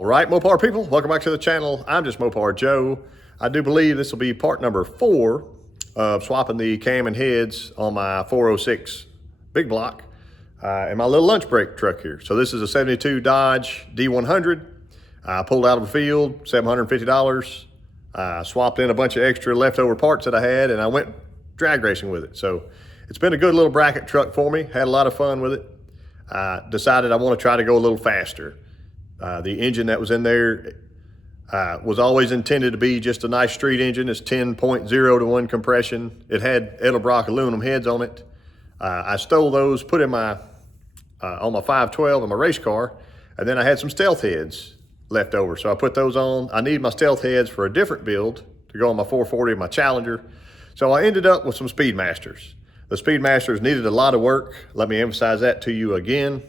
All right, Mopar people, welcome back to the channel. I'm just Mopar Joe. I do believe this will be part number 4 of swapping the cam and heads on my 406 big block and my little lunch break truck here. So this is a 72 Dodge D100. I pulled out of the field, $750. Swapped in a bunch of extra leftover parts that I had, and I went drag racing with it. So it's been a good little bracket truck for me. Had a lot of fun with it. Decided I want to try to go a little faster. The engine that was in there was always intended to be just a nice street engine. It's 10.0 to 1 compression. It had Edelbrock aluminum heads on it. I stole those, put in my on my 512 in my race car, and then I had some stealth heads left over. So I put those on. I need my stealth heads for a different build to go on my 440 and my Challenger. So I ended up with some Speedmasters. The Speedmasters needed a lot of work. Let me emphasize that to you again.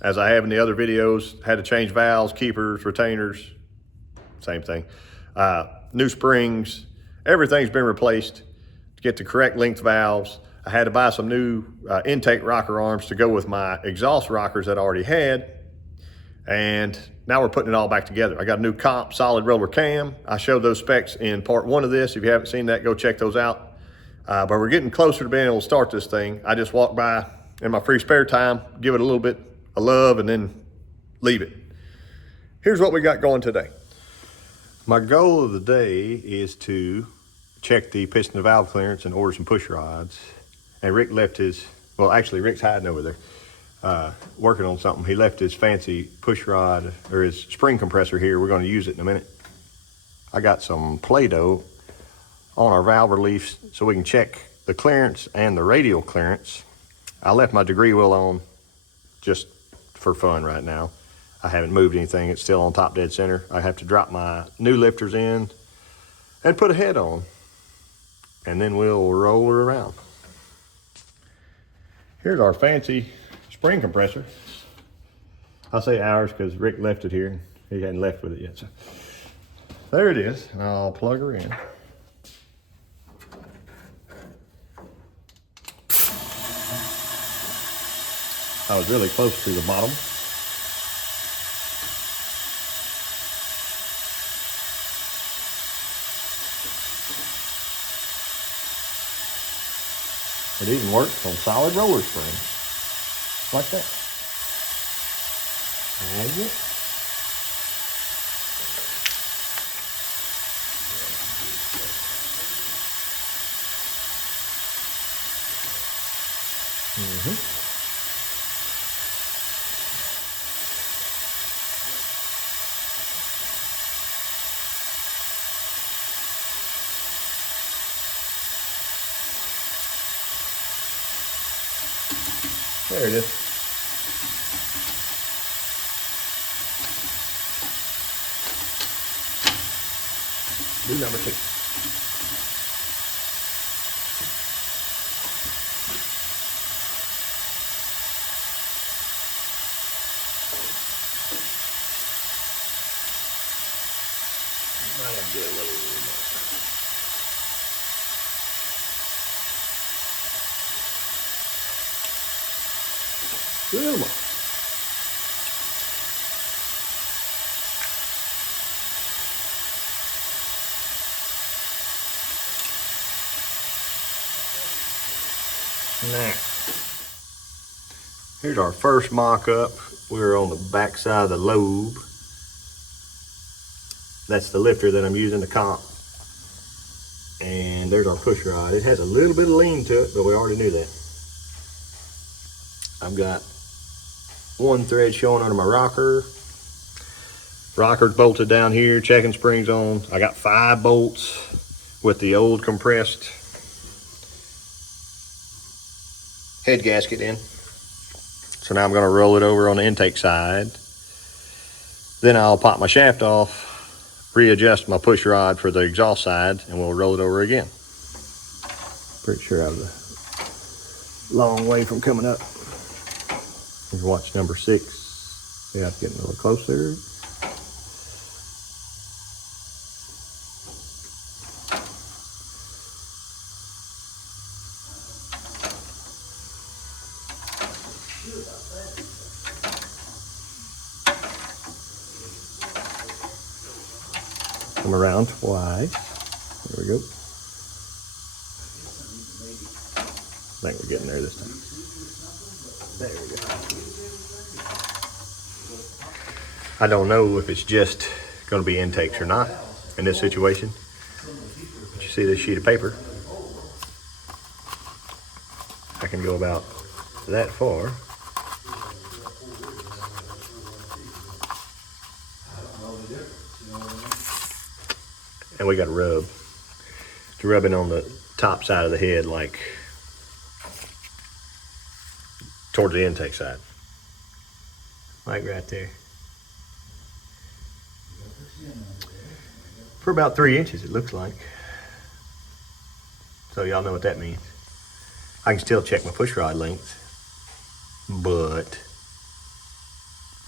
As I have in the other videos, had to change valves, keepers, retainers, same thing. New springs, everything's been replaced to get the correct length valves. I had to buy some new intake rocker arms to go with my exhaust rockers that I already had. And now we're putting it all back together. I got a new comp solid roller cam. I showed those specs in part 1 of this. If you haven't seen that, go check those out. But we're getting closer to being able to start this thing. I just walk by in my free spare time, give it a little bit of love, and then leave it. Here's what we got going today. My goal of the day is to check the piston and valve clearance and order some push rods. And Rick left his, well, actually Rick's hiding over there, working on something. He left his fancy push rod, or his spring compressor here. We're going to use it in a minute. I got some Play-Doh on our valve reliefs so we can check the clearance and the radial clearance. I left my degree wheel on just for fun right now. I haven't moved anything. It's still on top dead center. I have to drop my new lifters in and put a head on, and then we'll roll her around. Here's our fancy spring compressor. I say ours because Rick left it here. He hadn't left with it yet. So there it is. I'll plug her in. I was really close to the bottom. It even works on solid roller springs, like that. Magnet. There it is. Do number 2. Might have to get a little more. A little more. Now, here's our first mock-up. We're on the back side of the lobe. That's the lifter that I'm using to comp. And there's our push rod. It has a little bit of lean to it, but we already knew that. I've got 1 thread showing under my rocker. Rocker's bolted down here, checking springs on. I got 5 bolts with the old compressed head gasket in. So now I'm gonna roll it over on the intake side. Then I'll pop my shaft off, readjust my push rod for the exhaust side, and we'll roll it over again. Pretty sure I was a long way from coming up. You can watch number 6. Yeah, it's getting a little closer. them around twice. There we go. I think we're getting there this time. There we go. I don't know if it's just going to be intakes or not in this situation. But you see this sheet of paper? I can go about that far. And we got to rub. It's rubbing on the top side of the head, like towards the intake side. Like right there. For about 3 inches, it looks like. So y'all know what that means. I can still check my pushrod length, but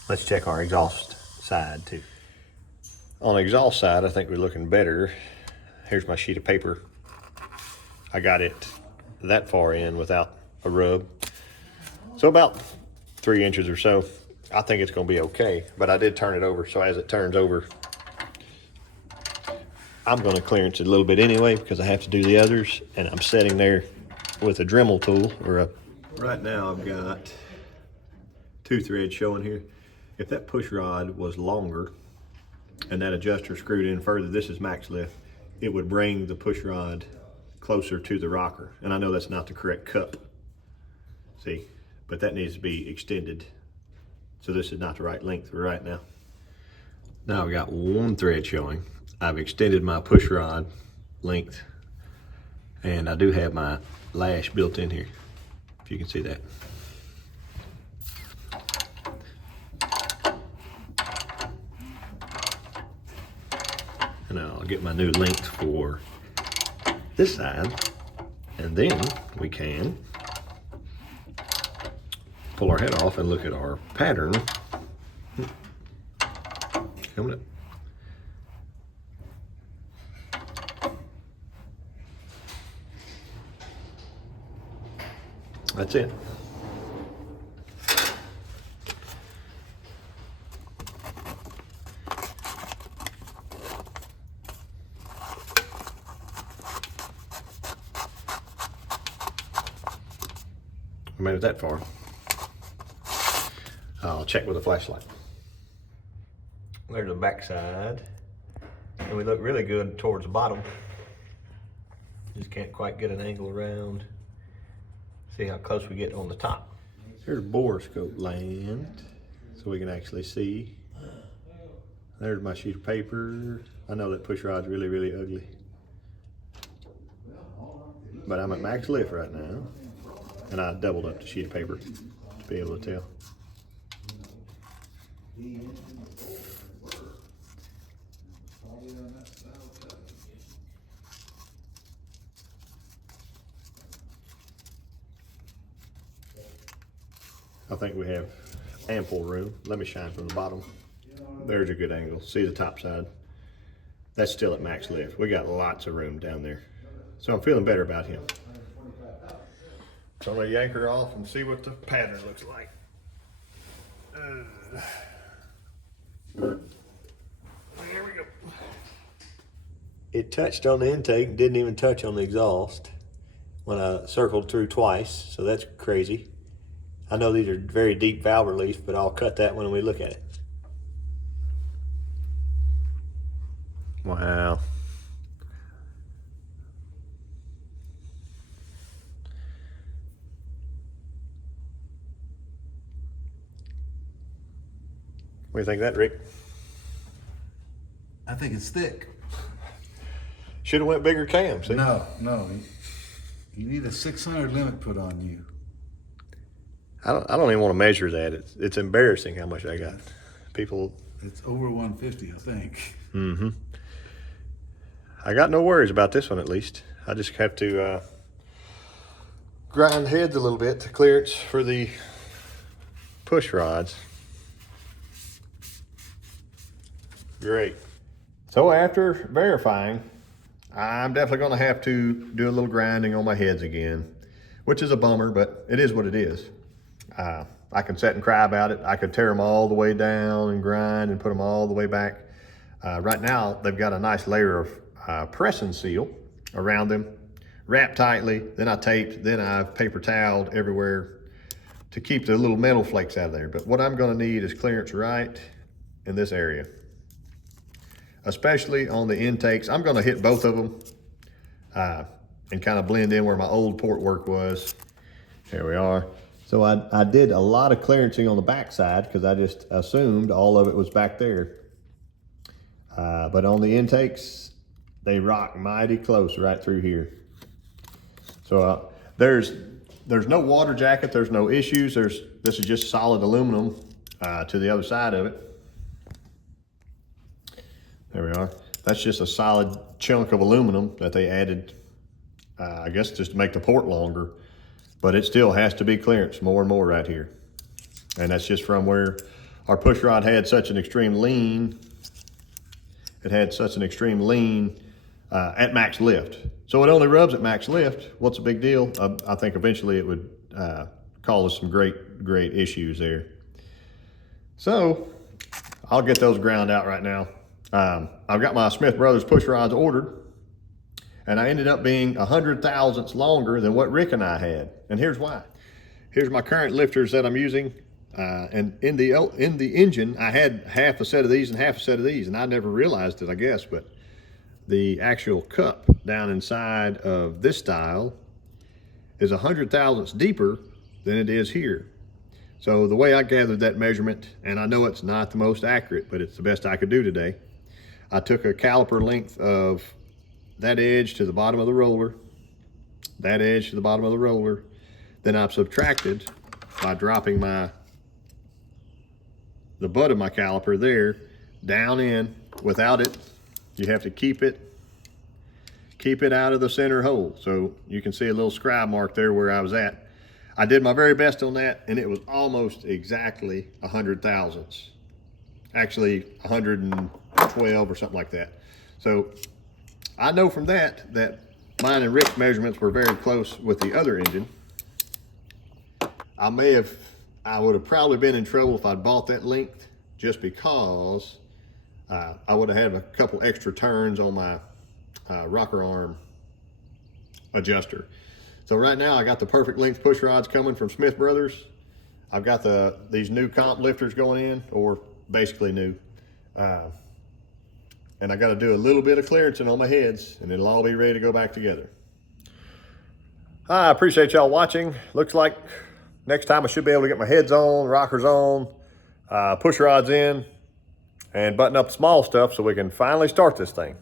let's check our exhaust side too. On the exhaust side, I think we're looking better. Here's my sheet of paper. I got it that far in without a rub. So about 3 inches or so. I think it's gonna be okay, but I did turn it over. So as it turns over, I'm gonna clearance it a little bit anyway because I have to do the others, and I'm sitting there with a Dremel tool or a... Right now I've got 2 threads showing here. If that push rod was longer and that adjuster screwed in further, this is max lift, it would bring the push rod closer to the rocker. And I know that's not the correct cup, see, but that needs to be extended. So this is not the right length for right now. Now I've got 1 thread showing. I've extended my push rod length, and I do have my lash built in here, if you can see that. And I'll get my new length for this side, and then we can pull our head off and look at our pattern. Coming up. That's it. I made it that far. I'll check with a flashlight. There's the back side. And we look really good towards the bottom. Just can't quite get an angle around. See how close we get on the top. Here's borescope land, so we can actually see. There's my sheet of paper. I know that push rod's really, really ugly. But I'm at max lift right now, and I doubled up the sheet of paper to be able to tell. I think we have ample room. Let me shine from the bottom. There's a good angle. See the top side? That's still at max lift. We got lots of room down there. So I'm feeling better about him. So I'm gonna yank her off and see what the pattern looks like. There we go. It touched on the intake, didn't even touch on the exhaust when I circled through twice, so that's crazy. I know these are very deep valve relief, but I'll cut that when we look at it. Wow. What do you think of that, Rick? I think it's thick. Should have went bigger cam, see? No. You need a 600 limit put on you. I don't even want to measure that. It's embarrassing how much I got. People. It's over 150, I think. Mm-hmm. I got no worries about this one, at least. I just have to grind heads a little bit to clearance for the push rods. Great. So after verifying, I'm definitely going to have to do a little grinding on my heads again, which is a bummer, but it is what it is. I can sit and cry about it. I could tear them all the way down and grind and put them all the way back. Right now, they've got a nice layer of pressing seal around them, wrapped tightly. Then I taped, then I've paper toweled everywhere to keep the little metal flakes out of there. But what I'm gonna need is clearance right in this area, especially on the intakes. I'm gonna hit both of them and kind of blend in where my old port work was. Here we are. So I did a lot of clearancing on the back side because I just assumed all of it was back there. But on the intakes, they rock mighty close right through here. So there's no water jacket, there's no issues. This is just solid aluminum to the other side of it. There we are. That's just a solid chunk of aluminum that they added, I guess just to make the port longer, but it still has to be clearance more and more right here. And that's just from where our push rod had such an extreme lean. It had such an extreme lean at max lift. So it only rubs at max lift. What's the big deal? I think eventually it would cause us some great issues there. So I'll get those ground out right now. I've got my Smith Brothers push rods ordered, and I ended up being 100 thousandths longer than what Rick and I had. And here's why. Here's my current lifters that I'm using. And in the engine, I had half a set of these and half a set of these, and I never realized it, I guess, but the actual cup down inside of this style is 100 thousandths deeper than it is here. So the way I gathered that measurement, and I know it's not the most accurate, but it's the best I could do today. I took a caliper length of that edge to the bottom of the roller, that edge to the bottom of the roller. Then I've subtracted by dropping the butt of my caliper there down in. Without it, you have to keep it out of the center hole. So you can see a little scribe mark there where I was at. I did my very best on that, and it was almost exactly 100 thousandths. Actually 112 or something like that. So I know from that mine and Rick's measurements were very close with the other engine. I would have probably been in trouble if I'd bought that length, just because I would have had a couple extra turns on my rocker arm adjuster. So right now I got the perfect length push rods coming from Smith Brothers. I've got these new comp lifters going in, or basically new. And I got to do a little bit of clearancing on my heads, and it'll all be ready to go back together. I appreciate y'all watching. Looks like next time I should be able to get my heads on, rockers on, push rods in, and button up the small stuff so we can finally start this thing.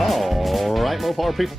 All right, Mopar people.